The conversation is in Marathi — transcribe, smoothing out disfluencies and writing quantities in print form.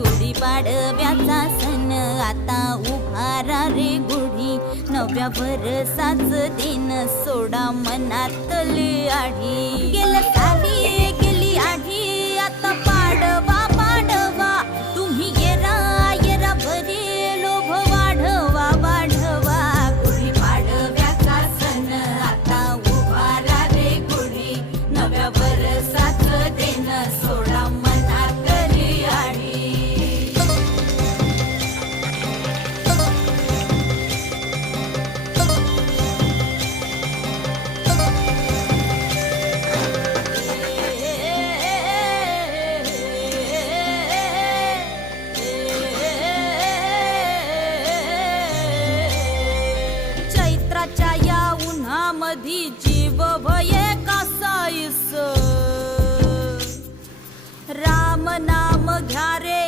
गुढीपाडव्याचा सण आता उभारा रे गुढी, नव्या वर्षाच दिन सोडा मनातली आढी. गेलं साली गेली आढी, आता पाडवा पाडवा, तुम्ही येरा येरा बरे लोभ वाढवा वाढवा. गुढीपाडव्याचा सण आता उभारा रे गुढी, नव्या वर्षाच दिन सोडा मनातली आढी. चैत्राच्या या उन्हामधी जीव भये कासाईस, राम नाम घ्या रे